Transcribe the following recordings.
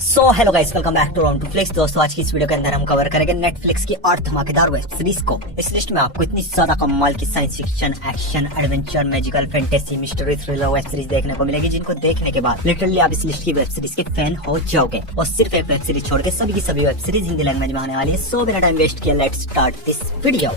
So hello guys, welcome back to round two flicks. दोस्तों, आज की इस वीडियो के अंदर हम कवर करेंगे नेटफ्लिक्स की 8 धमाकेदार वेब सीरीज को। इस लिस्ट में आपको इतनी ज्यादा कमाल की science fiction, action, adventure, magical, fantasy, mystery, thriller web series देखने को मिलेगी, जिनको देखने के बाद लिटरली आप इस लिस्ट की वेब सीरीज के फैन हो जाओगे। और सिर्फ एक वेब सीरीज छोड़ के सभी की सभी वेब सीरीज हिंदी लैंग्वेज में आने वाली है। सो बिना टाइम वेस्ट किया, लेट्स स्टार्ट दिस वीडियो।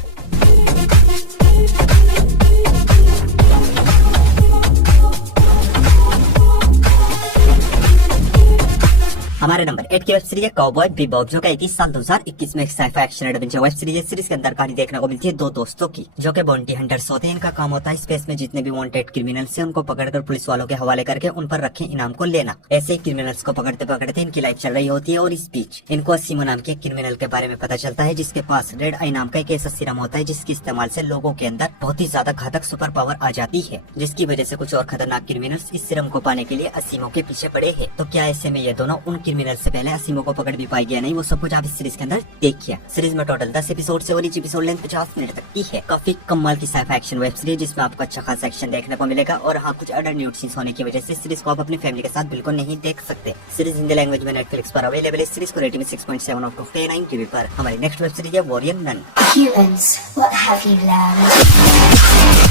हमारे नंबर 8 की वेब सीरीज है काउबॉय बिबॉप, जो कि 21 साल 2021 में एक scifi action adventure web series है। सीरीज के अंदर कहानी देखने को मिलती है दो दोस्तों की, जो कि बॉन्टी हंटर्स होते हैं। इनका काम होता है स्पेस में जितने भी वांटेड क्रिमिनल्स हैं उनको पकड़कर पुलिस वालों के हवाले करके उन पर रखे इनाम को लेना। ऐसे ही क्रिमिनल्स को पकड़ते पकड़ते इनकी लाइफ चल रही होती है और इस बीच इनको सीमो नाम के क्रिमिनल के बारे में पता चलता है, जिसके पास रेड आई नाम का एक ऐसा सीरम होता है जिसके इस्तेमाल से लोगों के अंदर बहुत ही ज्यादा घातक सुपर पावर आ जाती है, जिसकी वजह से कुछ और खतरनाक क्रिमिनल्स इस सीरम को पाने के लिए असीमो के पीछे पड़े हैं। तो क्या ऐसे में ये दोनों उन क्रिमिनल से पहले असीमो को पकड़ भी पाई गया नहीं, वो सब कुछ आप इस सीरीज के अंदर देखिए। सीरीज में टोटल 10 एपिसोड से और each एपिसोड लेंथ 50 मिनट तक की है। काफी कमाल की साइफाई एक्शन वेब सीरीज, जिसमें आपको अच्छा खासा एक्शन देखने को मिलेगा। और हाँ, कुछ अडल्ट न्यूड सीन्स होने की वजह से सीरीज को आप अपनी फैमिली के साथ बिल्कुल नहीं देख सकते। सीरीज हिंदी लैंग्वेज में नेटफ्लिक्स पर अवेलेबल है। सीरीज को रेटिंग 6.7 आउट ऑफ 10 IMDb पर। हमारी नेक्स्ट वेब सीरीज है Warrior Nun. Humans, what have you learned?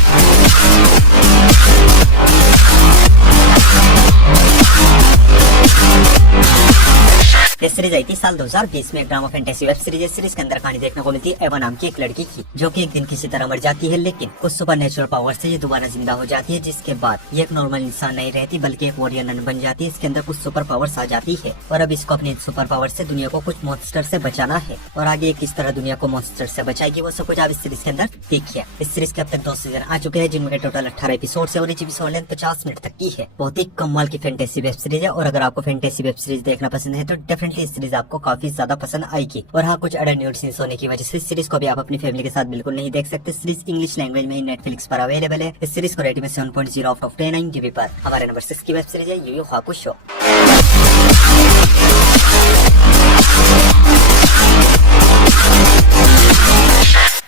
ये सीरीज आई थी साल 2020 में। एक ड्रामा फैंटेसी वेब सीरीज है। सीरीज के अंदर कहानी देखने को मिलती है एवा नाम की एक लड़की की, जो कि एक दिन किसी तरह मर जाती है, लेकिन कुछ सुपर नेचुरल पावर से ये दोबारा जिंदा हो जाती है, जिसके बाद ये एक नॉर्मल इंसान नहीं रहती बल्कि एक वॉरियर नन बन जाती है। इसके अंदर कुछ सुपर पावर्स आ जाती है और अब इसको अपनी सुपर पावर से दुनिया को कुछ मॉन्स्टर से बचाना है। और आगे ये किस तरह दुनिया को मॉन्स्टर से बचाएगी, वो सब कुछ आप इस सीरीज के अंदर देखिए। इस सीरीज के अब तक 2 सीजन आ चुके हैं, जिनमें टोटल 18 एपिसोड है और each एपिसोड लेंथ 50 मिनट तक की है। बहुत ही कमाल की फैंटेसी वेब सीरीज है और अगर आपको फैंटेसी वेब सीरीज देखना पसंद है तो डेफिनेटली इस सीरीज आपको काफी ज्यादा पसंद आएगी। और हाँ, कुछ अडल्ट न्यूड सीन्स होने की वजह से इस सीरीज को भी आप अपनी फैमिली के साथ बिल्कुल नहीं देख सकते। सीरीज इंग्लिश लैंग्वेज में ही नेटफ्लिक्स पर अवेलेबल है। इस सीरीज को रेटिंग में 7.0 आउट ऑफ 10 IMDb पर। हमारे नंबर 6 की वेब सीरीज है yu yu hakusho।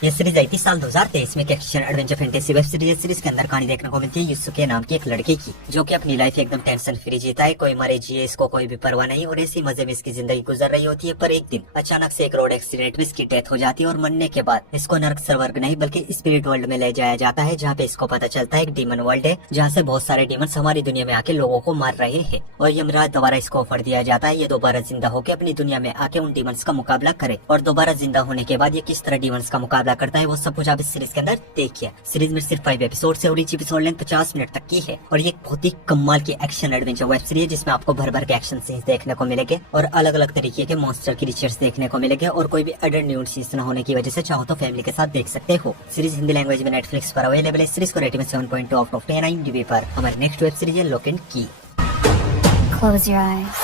ये सीरीज आई थी साल 2023 में। एक action adventure fantasy web series है। सीरीज के अंदर कहानी देखने को मिलती है युसुके नाम की एक लड़के की, जो कि अपनी लाइफ एकदम टेंशन फ्री जीता है। कोई मरे जिए, इसको कोई भी परवाह नहीं और ऐसी मजे में इसकी जिंदगी गुजर रही होती है। पर एक दिन अचानक से एक रोड एक्सीडेंट में इसकी डेथ हो जाती है और मरने के बाद इसको नरक स्वर्ग नहीं बल्कि स्पिरिट वर्ल्ड में ले जाया जाता है, जहाँ पे इसको पता चलता है एक डीमन वर्ल्ड है, जहाँ से बहुत सारे डीमंस हमारी दुनिया में आके लोगों को मार रहे हैं। और यमराज दोबारा इसको ऑफर दिया जाता है ये दोबारा जिंदा होकर अपनी दुनिया में आके उन डीमंस का मुकाबला करे। और दोबारा जिंदा होने के बाद ये किस तरह डीमंस का मुकाबला करता है, वो सब कुछ आप इस सीरीज के अंदर देखिए। सीरीज में सिर्फ 5 एपिसोड है और each एपिसोड लेंथ 50 मिनट तक की है। और ये बहुत ही कमाल की एक्शन एडवेंचर वेब सीरीज है, जिसमें आपको भर भर के एक्शन सीन्स देखने को मिलेंगे और अलग अलग तरीके के मॉन्स्टर क्रीचर्स देखने को मिलेंगे। और कोई भी एडल्ट न्यूड सीन्स न होने की वजह से चाहो तो फैमिली के साथ देख सकते हो। सीरीज हिंदी लैंग्वेज में नेटफ्लिक्स पर अवेलेबल है। सीरीज को रेटिंग में 7.2 आउट ऑफ 10 IMDb पर। हमारी नेक्स्ट वेब सीरीज है लॉक एंड की। Close your eyes.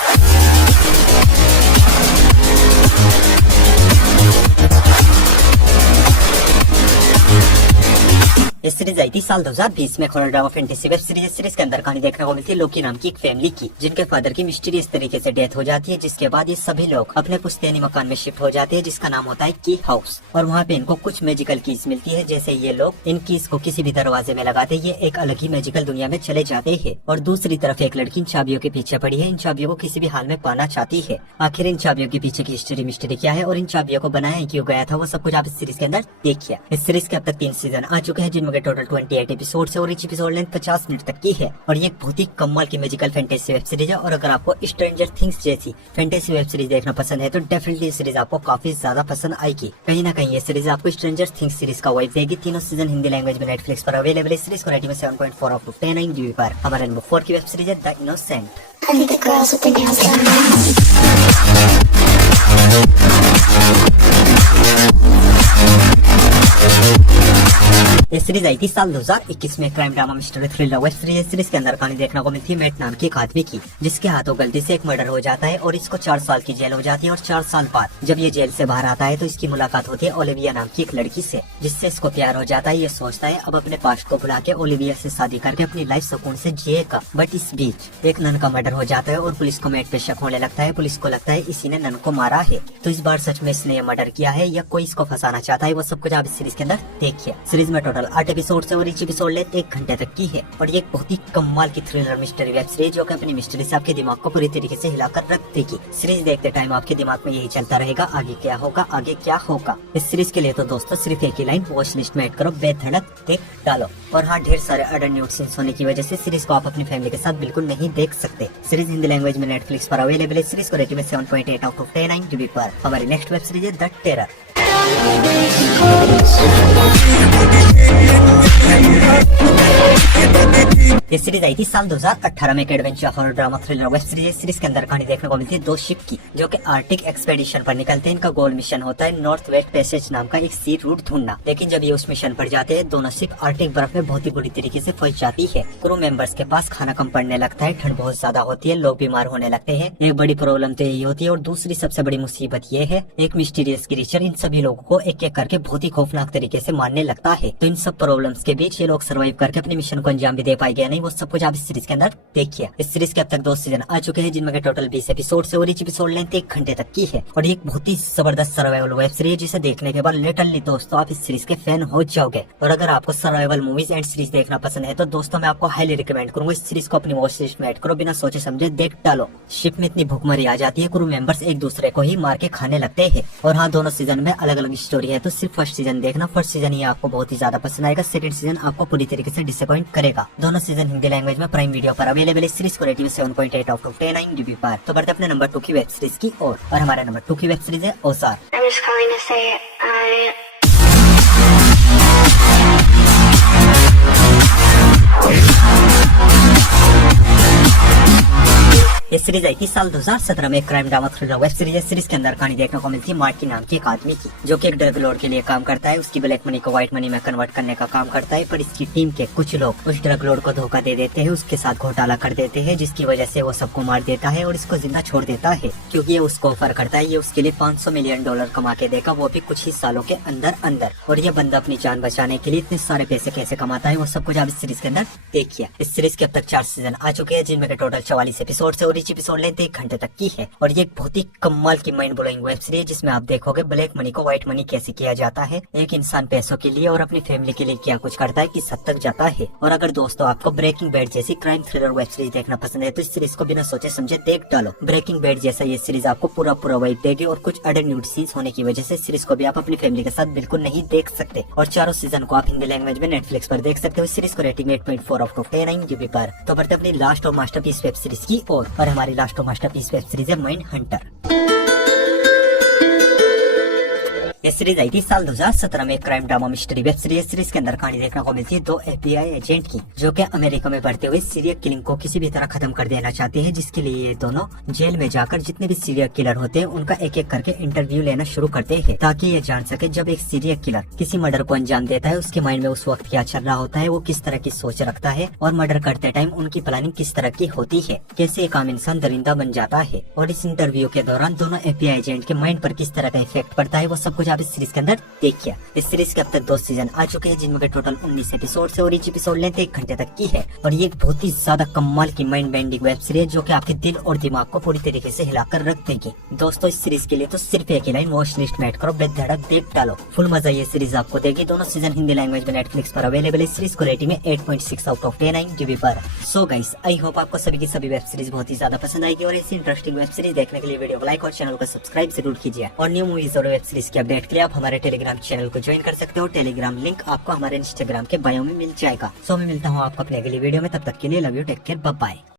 इस सीरीज आई थी साल 2020 में। Horror drama fantasy web series. Series के अंदर कहानी देखने को मिलती है लोकी नाम की एक फैमिली की, जिनके फादर की मिस्टीरियस तरीके से डेथ हो जाती है, जिसके बाद ये सभी लोग अपने पुश्तैनी मकान में शिफ्ट हो जाते हैं, जिसका नाम होता है की हाउस। और वहाँ पे इनको कुछ मैजिकल कीज मिलती है। जैसे ये लोग इन कीज को किसी भी दरवाजे में लगाते ये एक अलग ही मैजिकल दुनिया में चले जाते हैं। और दूसरी तरफ एक लड़की इन चाबियों के पीछे पड़ी है, इन चाबियों को किसी भी हाल में पाना चाहती है। आखिर इन चाबियों के पीछे की हिस्ट्री मिस्ट्री क्या है और इन चाबियों को बनाया क्यों गया था, वो सब कुछ आप इस सीरीज के अंदर देखिए। इस सीरीज के अब तक 3 सीजन आ चुके हैं, जिनमें टोटल 28 एपिसोड है और each एपिसोड लेंथ 50 मिनट तक की है। और ये एक बहुत ही कमाल की मैजिकल फैंटेसी वेब सीरीज है। और अगर आपको स्ट्रेंजर थिंग्स जैसी फैंटेसी वेब सीरीज देखना पसंद है तो डेफिनेटली ये सीरीज आपको काफी ज्यादा पसंद आएगी। कहीं ना कहीं ये सीरीज आपको स्ट्रेंजर थिंग्स सीरीज का वाइब देगी। तीनों सीजन हिंदी लैंग्वेज में नेटफ्लिक्स पर अवेलेबल है। सीरीज को रेटिंग में 7.4 आउट ऑफ 10 IMDb पर। हमारे नंबर 4 की वेब सीरीज है the innocent. I think the girls with their nails done. ये सीरीज आई थी साल 2021 में। Crime drama mystery thriller web series. Series के अंदर कहानी देखने को मिलती है मैट नाम की एक आदमी की, जिसके हाथों गलती से एक मर्डर हो जाता है और इसको 4 साल की जेल हो जाती है। और 4 साल बाद जब ये जेल से बाहर आता है तो इसकी मुलाकात होती है ओलिविया नाम की एक लड़की से, जिससे इसको प्यार हो जाता है। ये सोचता है अब अपने पास्ट को भुला के ओलिविया से शादी करके अपनी लाइफ सुकून से जिएगा। बट इस बीच एक नन का मर्डर हो जाता है और पुलिस को मैट पे शक होने लगता है। पुलिस को लगता है इसी ने नन को मारा है। तो इस बार सच में इसने ये मर्डर किया है या कोई इसको फंसाना चाहता है, वो सब कुछ आप इस सीरीज के अंदर देखिए। सीरीज में टोटल टोटल 8 एपिसोड है और each एपिसोड लेंथ 1 घंटे तक की है और ये एक बहुत ही कमाल की थ्रिलर मिस्ट्री वेब सीरीज जो कि अपनी मिस्ट्री से आपके दिमाग को पूरी तरीके से हिलाकर रख देगी। सीरीज देखते टाइम आपके दिमाग में यही चलता रहेगा, आगे क्या होगा आगे क्या होगा। इस सीरीज के लिए तो दोस्तों सिर्फ एक ही लाइन वॉच लिस्ट में ऐड करो, बेधड़क देख डालो। और हाँ, ढेर सारे अडल्ट न्यूड सीन्स होने की वजह से सीरीज को आप अपनी फैमिली के साथ बिल्कुल नहीं देख सकते। सीरीज हिंदी लैंग्वेज में नेटफ्लिक्स पर अवेलेबल है। सीरीज को रेटिंग में 7.8 आउट ऑफ 10 IMDb पर। हमारी नेक्स्ट वेब सीरीज है द टेरर। ये सीरीज आई थी साल 2018 में। एक adventure horror drama thriller web series है। सीरीज के अंदर कहानी देखने को मिलती है 2 शिप की जो कि आर्टिक एक्सपेडिशन पर निकलते हैं। इनका गोल मिशन होता है नॉर्थ वेस्ट पैसेज नाम का एक सी रूट ढूंढना। लेकिन जब ये उस मिशन पर जाते हैं, दोनों शिप आर्टिक बर्फ में बहुत ही बुरी तरीके से फंस जाती है। क्रू मेंबर्स के पास खाना कम पड़ने लगता है, ठंड बहुत ज्यादा होती है, लोग बीमार होने लगते हैं। एक बड़ी प्रॉब्लम तो यही होती है और दूसरी सबसे बड़ी मुसीबत ये है, एक मिस्टीरियस क्रीचर इन सभी लोगों को एक एक करके बहुत ही खौफनाक तरीके से मारने लगता है। तो इन सब प्रॉब्लम्स के बीच ये लोग सर्वाइव करके अपने मिशन को अंजाम भी दे पाएंगे नहीं, वो सब कुछ आप इस सीरीज के अंदर देखिए। इस सीरीज के अब तक 2 सीजन आ चुके हैं जिनमें टोटल 20 एपिसोड है और each एपिसोड लेंथ 1 घंटे तक की है और ये एक बहुत ही जबरदस्त सर्वाइवल वेब सीरीज जिसे देखने के बाद लिटरली दोस्तों आप इस सीरीज के फैन हो जाओगे। और अगर आपको सर्वाइवल मूवीज एंड सीरीज देखना पसंद है तो दोस्तों मैं आपको हाईली रिकमेंड करूंगा इस सीरीज को अपनी वॉच लिस्ट में ऐड करो, बिना सोचे समझे देख डालो। शिप में इतनी भूखमरी आ जाती है, क्रू मेंबर्स एक दूसरे को ही मार के खाने लगते हैं। और हाँ, दोनों सीजन में अलग अलग स्टोरी है, तो सिर्फ फर्स्ट सीजन देखना। फर्स्ट सीजन ही आपको बहुत ही ज्यादा पसंद आएगा, सेकंड सीजन आपको पूरी तरीके से डिसअपॉइंट करेगा। दोनों सीजन हिंदी लैंग्वेज में प्राइम वीडियो पर अवेलेबल है। सीरीज को रेटिंग 7.8 आउट ऑफ 10 IMDb पर। तो बढ़ते अपने नंबर 2 की वेब सीरीज की और हमारे नंबर 2 की वेब सीरीज है ओसार। I'm just calling to say I ये सीरीज आई थी साल 2017 में। Crime drama thriller web series है। सीरीज के अंदर कहानी देखने को मिलती है मार्की नाम की एक आदमी की जो कि एक ड्रग लॉर्ड के लिए काम करता है। उसकी ब्लैक मनी को व्हाइट मनी में कन्वर्ट करने का काम करता है, पर इसकी टीम के कुछ लोग उस ड्रग लॉर्ड को धोखा दे देते हैं, उसके साथ घोटाला कर देते हैं, जिसकी वजह से वो सबको मार देता है और इसको जिंदा छोड़ देता है क्योंकि ये उसको ऑफर करता है ये उसके लिए $500 मिलियन कमा के देगा, वो भी कुछ ही सालों के अंदर अंदर। और ये बंदा अपनी जान बचाने के लिए इतने सारे पैसे कैसे कमाता है वो सब कुछ आप इस सीरीज के अंदर देखिए। इस सीरीज के अब तक 4 सीजन आ चुके हैं जिनमें टोटल 44 एपिसोड है और each एपिसोड लेंथ 1 घंटे तक की है और ये एक बहुत ही कमाल की माइंड ब्लोइंग वेब सीरीज जिसमें आप देखोगे ब्लैक मनी को व्हाइट मनी कैसे किया जाता है, एक इंसान पैसों के लिए और अपनी फैमिली के लिए क्या कुछ करता है, किस हद तक जाता है। और अगर दोस्तों आपको ब्रेकिंग बैड जैसी क्राइम थ्रिलर वेब सीरीज देखना पसंद है तो इस सीरीज को बिना सोचे समझे देख डालो। ब्रेकिंग बैड जैसा ये सीरीज आपको पूरा वाइब देगी और कुछ अडल्ट न्यूड सीन्स होने की वजह से सीरीज को भी आप अपनी फैमिली के साथ बिल्कुल नहीं देख सकते। और चारों सीजन को आप हिंदी लैंग्वेज में नेटफ्लिक्स पर देख सकते हो। इस सीरीज को रेटिंग 8.4 आउट ऑफ 10 IMDb पर। तो बढ़ते अपनी लास्ट और मास्टरपीस वेब सीरीज की और हमारी लास्ट और मास्टरपीस वेब सीरीज है माइंड हंटर। ये सीरीज आई थी साल 2017 में। Crime drama mystery web series. Series के अंदर कहानी देखने को मिलती है 2 FBI एजेंट की जो कि अमेरिका में बढ़ते हुए सीरियल किलिंग को किसी भी तरह खत्म कर देना चाहते हैं, जिसके लिए ये दोनों जेल में जाकर जितने भी सीरियल किलर होते हैं उनका एक एक करके इंटरव्यू लेना शुरू करते हैं ताकि ये जान सके जब एक सीरियल किलर किसी मर्डर को अंजाम देता है उसके माइंड में उस वक्त क्या चल रहा होता है, वो किस तरह की सोच रखता है और मर्डर करते टाइम उनकी प्लानिंग किस तरह की होती है, कैसे एक आम इंसान दरिंदा बन जाता है। और इस इंटरव्यू के दौरान दोनों FBI एजेंट के माइंड पर किस तरह का इफेक्ट पड़ता है वो सब कुछ आप इस सीरीज के अंदर देखिए। इस सीरीज के अब तक 2 सीजन आ चुके हैं जिनमें टोटल 19 एपिसोड है और each एपिसोड लेंथ 1 घंटे तक की है और ये एक बहुत ही ज्यादा कमाल की माइंड बेंडिंग वेब सीरीज जो कि आपके दिल और दिमाग को पूरी तरीके से हिलाकर रख देगी। दोस्तों इस सीरीज के लिए तो सिर्फ एक ही लाइन वॉच लिस्ट में ऐड करो, बेधड़क देख डालो, फुल मजा ये सीरीज आपको देगी। दोनों सीजन हिंदी लैंग्वेज में नेटफ्लिक्स पर अवेलेबल है। सीरीज को रेटिंग में 8.6 आउट ऑफ 10 IMDb पर। सो गाइस, आई होप आपको सभी की सभी वेब सीरीज बहुत ही ज्यादा पसंद आएगी और ऐसी इंटरेस्टिंग वेब सीरीज देखने के लिए वीडियो को लाइक और चैनल को सब्सक्राइब जरूर कीजिए। और न्यू मूवीज और वेब सीरीज की अपडेट के लिए आप हमारे टेलीग्राम चैनल को ज्वाइन कर सकते हो। टेलीग्राम लिंक आपको हमारे इंस्टाग्राम के बायो में मिल जाएगा। सो मैं मिलता हूँ आपको अपने अगली वीडियो में, तब तक के लिए love you, take care, bye bye.